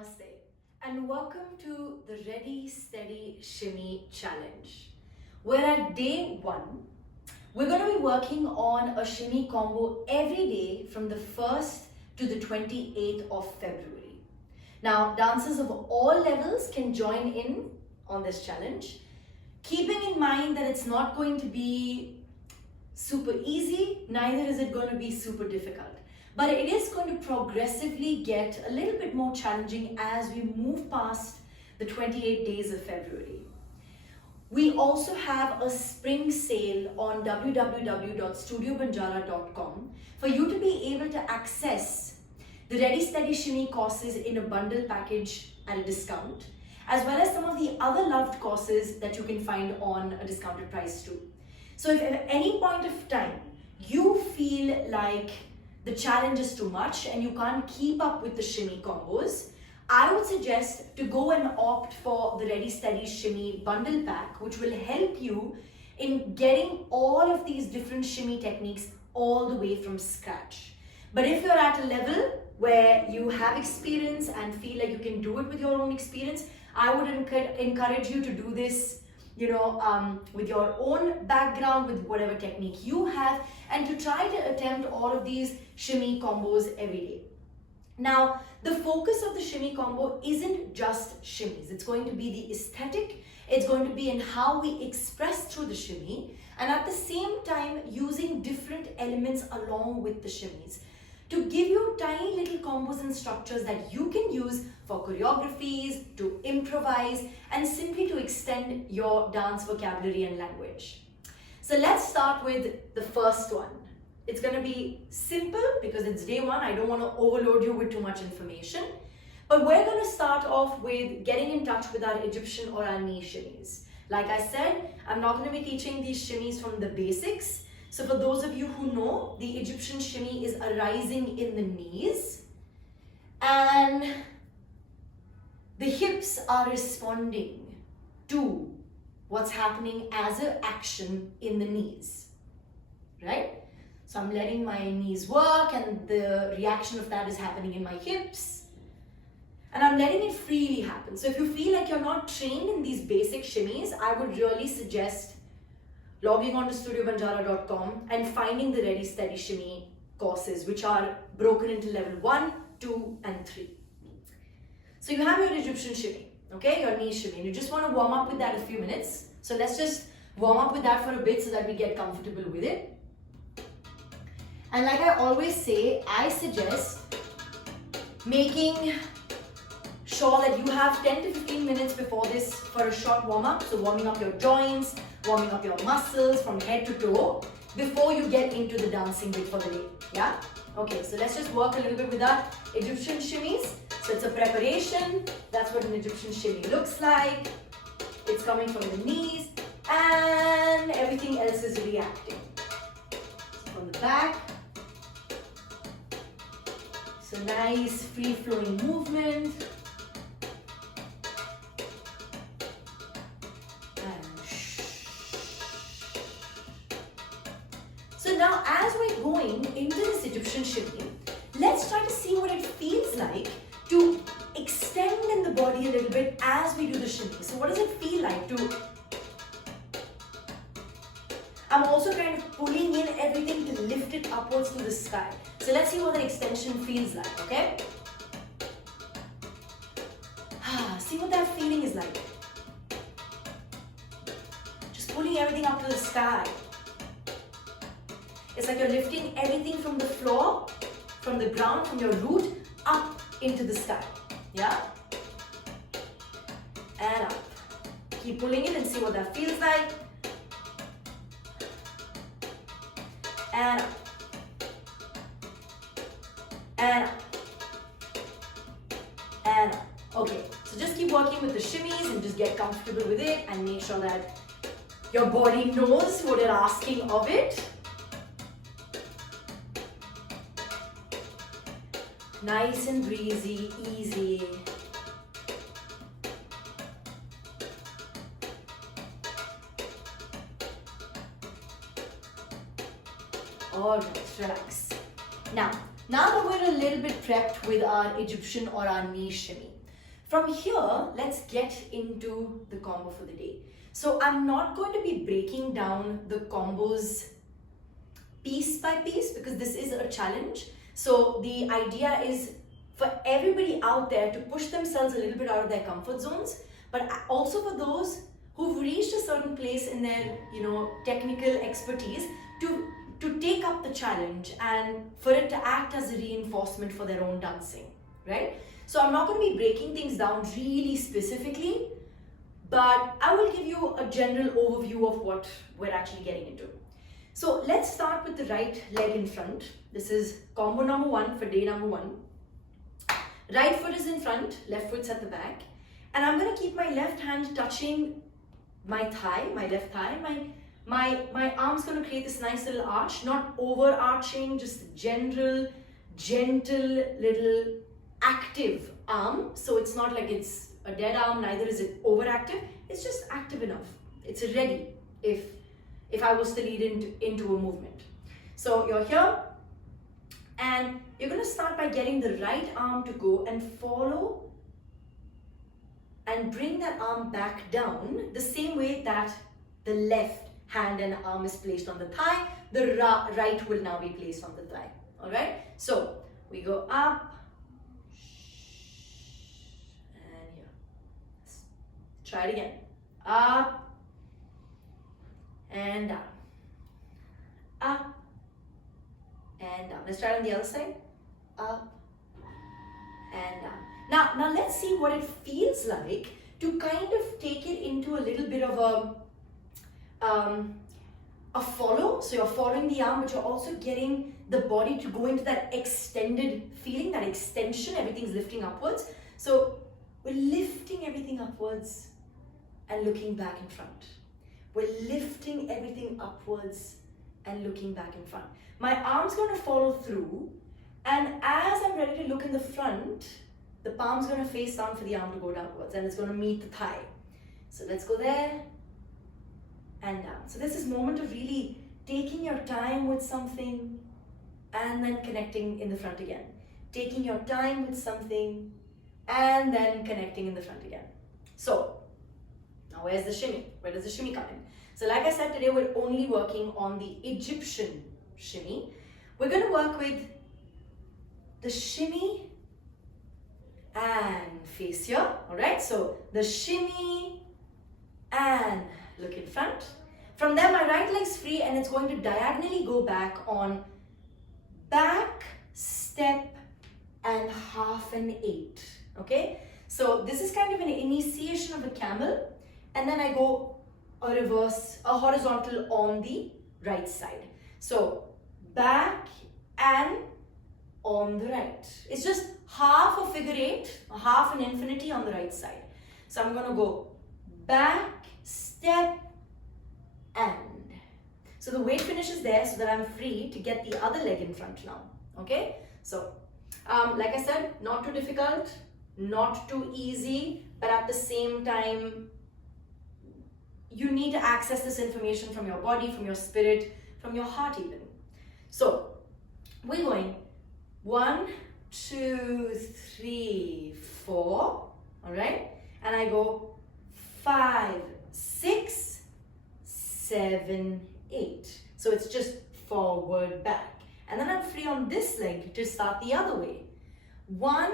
Namaste and welcome to the Ready, Steady, Shimmy Challenge. We're at day 1. We're going to be working on a shimmy combo every day from the 1st to the 28th of February. Now, dancers of all levels can join in on this challenge, keeping in mind that it's not going to be super easy, neither is it going to be super difficult. But it is going to progressively get a little bit more challenging as we move past the 28 days of February. We also have a spring sale on www.studiobanjara.com for you to be able to access the Ready Steady Shimmy courses in a bundle package at a discount, as well as some of the other loved courses that you can find on a discounted price too. So if at any point of time you feel like the challenge is too much and you can't keep up with the shimmy combos, I would suggest to go and opt for the Ready Steady Shimmy bundle pack, which will help you in getting all of these different shimmy techniques all the way from scratch. But if you're at a level where you have experience and feel like you can do it with your own experience, I would encourage you to do this with your own background, with whatever technique you have, and to try to attempt all of these shimmy combos every day. Now, the focus of the shimmy combo isn't just shimmies. It's going to be the aesthetic, it's going to be in how we express through the shimmy, and at the same time using different elements along with the shimmies to give you tiny little combos and structures that you can use for choreographies, to improvise, and simply to extend your dance vocabulary and language. So let's start with the first one. It's going to be simple because it's day 1. I don't want to overload you with too much information. But we're going to start off with getting in touch with our Egyptian or our knee shimmies. Like I said, I'm not going to be teaching these shimmies from the basics. So for those of you who know, the Egyptian shimmy is arising in the knees and the hips are responding to what's happening as an action in the knees, right? So I'm letting my knees work and the reaction of that is happening in my hips and I'm letting it freely happen. So if you feel like you're not trained in these basic shimmies, I would really suggest logging on to studiobanjara.com and finding the Ready Steady Shimmy courses, which are broken into level 1, 2 and 3. So you have your Egyptian shimmy, okay, your knee shimmy, and you just want to warm up with that a few minutes. So let's just warm up with that for a bit so that we get comfortable with it. And like I always say, I suggest making sure that you have 10 to 15 minutes before this for a short warm-up. So warming up your joints, warming up your muscles from head to toe before you get into the dancing bit for the day. Yeah? Okay, so let's just work a little bit with our Egyptian shimmies. So it's a preparation. That's what an Egyptian shimmy looks like. It's coming from the knees and everything else is reacting. So from the back. So nice free-flowing movement. So now as we're going into this Egyptian shimmy, let's try to see what it feels like to extend in the body a little bit as we do the shimmy. So what does it feel like to... I'm also kind of pulling in everything to lift it upwards to the sky. So let's see what the extension feels like, okay? See what that feeling is like. Just pulling everything up to the sky. It's like you're lifting everything from the floor, from the ground, from your root, up into the sky. Yeah? And up. Keep pulling it and see what that feels like. And up. And up. And up. Okay, so just keep working with the shimmies and just get comfortable with it and make sure that your body knows what you're asking of it. Nice and breezy, easy. Alright, relax. Now that we're a little bit prepped with our Egyptian or our knee shimmy, From here, let's get into the combo for the day. So I'm not going to be breaking down the combos piece by piece because this is a challenge. So the idea is for everybody out there to push themselves a little bit out of their comfort zones, but also for those who've reached a certain place in their, technical expertise to take up the challenge and for it to act as a reinforcement for their own dancing, right? So I'm not going to be breaking things down really specifically, but I will give you a general overview of what we're actually getting into. So let's start with the right leg in front. This is combo number 1 for day number 1. Right foot is in front, left foot's at the back. And I'm going to keep my left hand touching my thigh, my left thigh. My arm's going to create this nice little arch, not overarching, just general, gentle, little active arm. So it's not like it's a dead arm, neither is it overactive. It's just active enough. It's ready if I was to lead into a movement. So you're here and you're going to start by getting the right arm to go and follow and bring that arm back down the same way that the left hand and arm is placed on the thigh. The right will now be placed on the thigh. All right. So we go up and here. Try it again. Up and down. Up and down. Let's try it on the other side. Up and down. Now let's see what it feels like to kind of take it into a little bit of a follow. So you're following the arm, but you're also getting the body to go into that extended feeling, that extension. Everything's lifting upwards. So we're lifting everything upwards and looking back in front. We're lifting everything upwards and looking back in front. My arm's going to follow through, and as I'm ready to look in the front, the palm's going to face down for the arm to go downwards, and it's going to meet the thigh. So let's go there and down. So there's this moment of really taking your time with something and then connecting in the front again. Taking your time with something and then connecting in the front again. So now where's the shimmy? Where does the shimmy come in? So like I said, today we're only working on the Egyptian shimmy. We're going to work with the shimmy and face here. All right, so the shimmy and look in front. From there, my right leg's free and it's going to diagonally go back on back, step, and half an 8. Okay, so this is kind of an initiation of a camel, and then I go a reverse, a horizontal on the right side. So back and on the right. It's just half a figure 8, half an infinity on the right side. So I'm going to go back, step, and. So the weight finishes there so that I'm free to get the other leg in front now. Okay? So, like I said, not too difficult, not too easy, but at the same time, you need to access this information from your body, from your spirit, from your heart even. So, we're going 1, 2, 3, 4, all right? And I go 5, 6, 7, 8. So it's just forward, back. And then I'm free on this leg to start the other way. 1,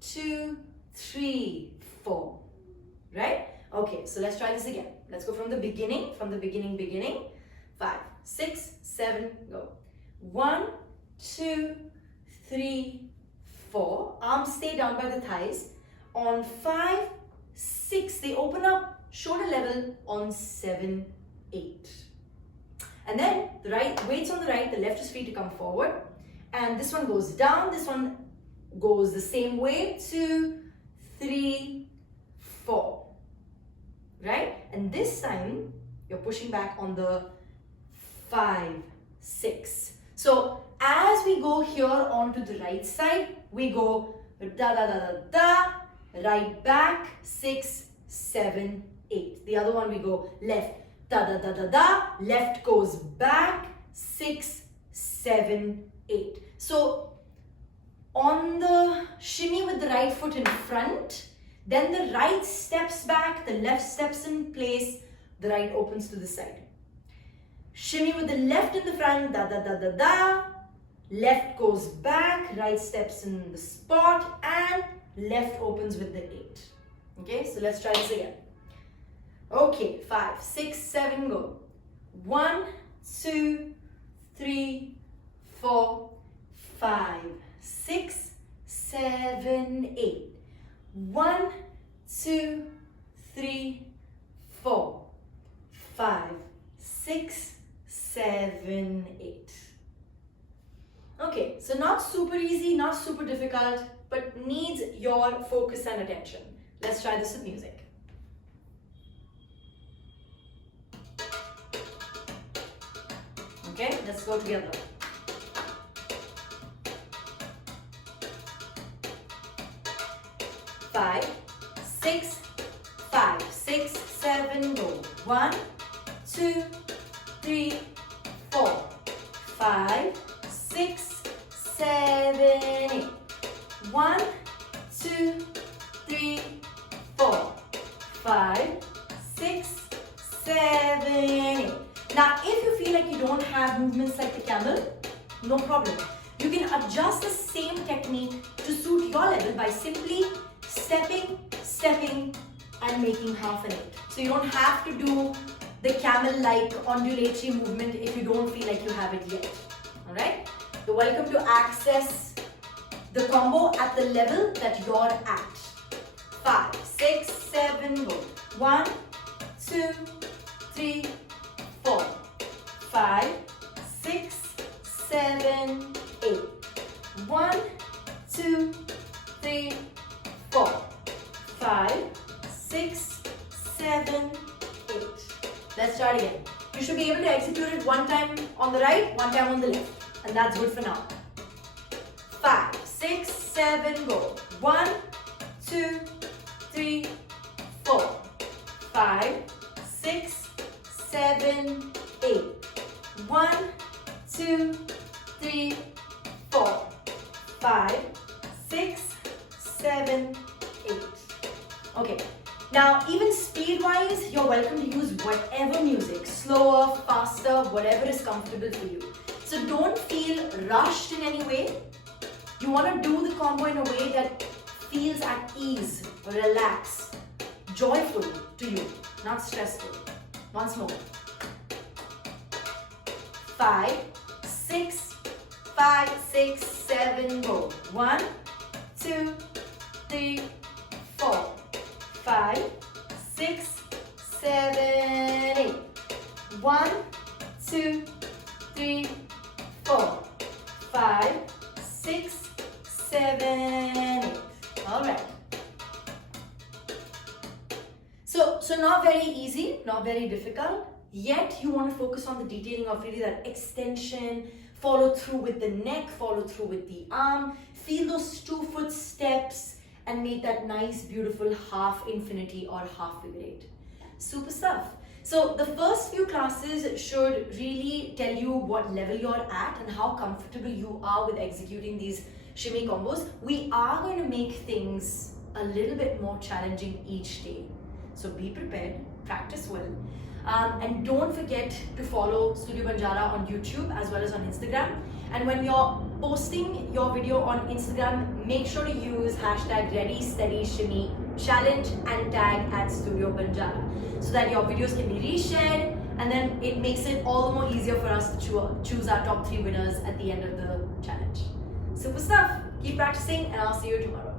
2, 3, 4, right? Okay, so let's try this again. Let's go from the beginning, beginning. 5, 6, 7, go. 1, 2, 3, 4. Arms stay down by the thighs. On 5, 6, they open up shoulder level. On 7, 8. And then the right, weight's on the right, the left is free to come forward. And this one goes down, this one goes the same way. 2, 3, 4. Right? And this time, you're pushing back on the 5, 6. So as we go here onto the right side, we go da da da da da, right back, 6, 7, 8. The other one we go left, da da da da da, left goes back, 6, 7, 8. So on the shimmy with the right foot in front, Then the right steps back, the left steps in place, the right opens to the side. Shimmy with the left in the front, da da da da da. Left goes back, right steps in the spot, and left opens with the 8. Okay, so let's try this again. Okay, 5, 6, 7, go. 1, 2, 3, 4, 5, 6, 7, 8. 1, 2, 3, 4, 5, 6, 7, 8. Okay, so not super easy, not super difficult, but needs your focus and attention. Let's try this with music. Okay, let's go together. Five, 6, 5, 6, 7, go. 1, 2, 3, 4, 5, 6, 7, 8. 1, 2, 3, 4, 5, 6, 7, 8. Now, if you feel like you don't have movements like the camel, no problem. You can adjust the same technique to suit your level by simply stepping, and making half an 8. So you don't have to do the camel-like undulatory movement if you don't feel like you have it yet. Alright? You're welcome to access the combo at the level that you're at. 5, 6, 7, go. 1, 2, 3, 4, 5, 6, 7, 8. 1, 2, 3, 4, 5, 6, 7, 8. Let's start again. You should be able to execute it one time on the right, one time on the left. And that's good for now. 5, 6, 7, go. 1, 2, 3, 4, 5, 6, 7, 8. 1, 2, 3, 4, 5, 6, 7, 8. Okay. Now, even speed-wise, you're welcome to use whatever music, slower, faster, whatever is comfortable for you. So don't feel rushed in any way. You want to do the combo in a way that feels at ease, relaxed, joyful to you, not stressful. Once more. 5, 6, 5, 6, 7, go. 1, 2, 3, 4, 5, 6, 7, 8. 1, 2, 3, 4, 5, 6, 7, 8. All right. So not very easy, not very difficult, yet you want to focus on the detailing of really that extension, follow through with the neck, follow through with the arm, feel those 2-foot steps and make that nice, beautiful half infinity or half figure 8. Super stuff. So the first few classes should really tell you what level you're at and how comfortable you are with executing these shimmy combos. We are going to make things a little bit more challenging each day. So be prepared, practice well. And don't forget to follow Studio Banjara on YouTube as well as on Instagram. And when you're posting your video on Instagram, make sure to use hashtag #ReadySteadyShimmy challenge and tag at Studio Banjara so that your videos can be reshared, and then it makes it all the more easier for us to choose our top 3 winners at the end of the challenge. Super stuff. Keep practicing and I'll see you tomorrow.